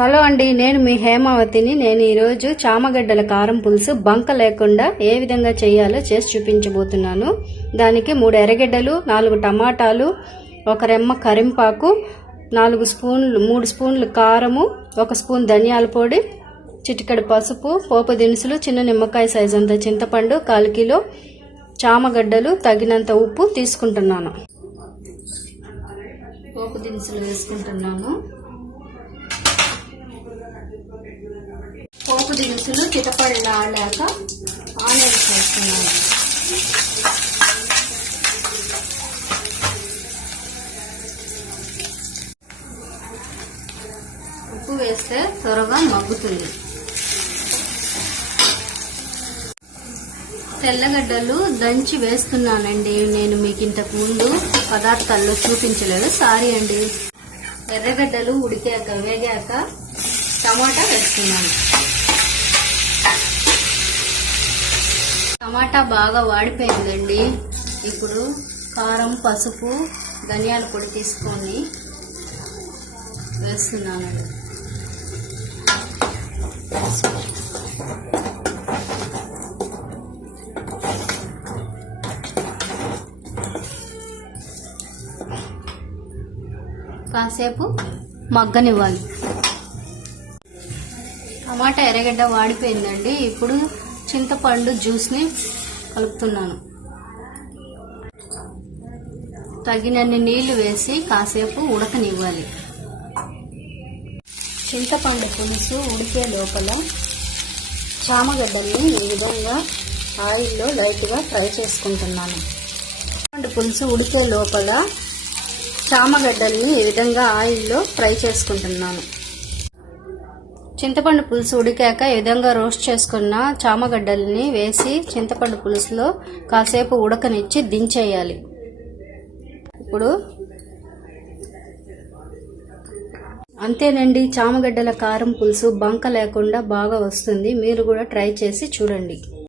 Hello అండి నేను మీ హేమావతిని. నేను ఈరోజు చామగడ్డల కారం పులుసు బంక లేకుండా ఏ విధంగా చేయాలో చేసి చూపించబోతున్నాను. దానికి మూడు ఎర్రగడ్డలు నాలుగు టమాటాలు ఒక రెమ్మ కరింపాకు నాలుగు స్పూన్లు మూడు స్పూన్లు కారము ఒక స్పూన్ ధనియాల పొడి చిటికెడు పసుపు పోపు దినుసులు చిన్న నిమ్మకాయ సైజు అంత చింతపండు కాలు కిలో చామగడ్డలు తగినంత ఉప్పు తీసుకుంటున్నాను. పోపు దినుసులు వేసుకుంటున్నాను. పోపు దినుసులు చిటపడలాక ఆడాక ఆనియన్స్ వేస్తున్నాను ఉప్పు వేస్తే త్వరగా మగ్గుతుంది. తెల్లగడ్డలు దంచి వేస్తున్నానండి. నేను మీకు ఇంతకు ముందు పదార్థాల్లో చూపించలేదు. సారీ అండి. ఎర్రగడ్డలు ఉడికాక వేగాక టమాటా వేస్తున్నాను. టమాటా బాగా వాడిపోయిందండి. ఇప్పుడు కారం పసుపు ధనియాల పొడి తీసుకొని వేస్తున్నానండి కాసేపు మగ్గనివ్వాలి. టమాటా ఎర్రగడ్డ వాడిపోయిందండి. ఇప్పుడు చింతపండు జ్యూస్ని కలుపుతున్నాను. తగినన్ని నీళ్ళు వేసి కాసేపు ఉడకనివ్వాలి. చింతపండు పులుసు ఉడికే లోపల చామగడ్డల్ని ఈ విధంగా ఆయిల్లో లైట్గా ఫ్రై చేసుకుంటున్నాను. చింతపండు పులుసు ఉడికే లోపల చామగడ్డల్ని ఈ విధంగా ఆయిల్లో ఫ్రై చేసుకుంటున్నాను. చింతపండు పులుసు ఉడికాక ఈ విధంగా రోస్ట్ చేసుకున్న చామగడ్డల్ని వేసి చింతపండు పులుసులో కాసేపు ఉడకనిచ్చి దించేయాలి. ఇప్పుడు అంతేనండి చామగడ్డల కారం పులుసు బంక లేకుండా బాగా వస్తుంది. మీరు కూడా ట్రై చేసి చూడండి.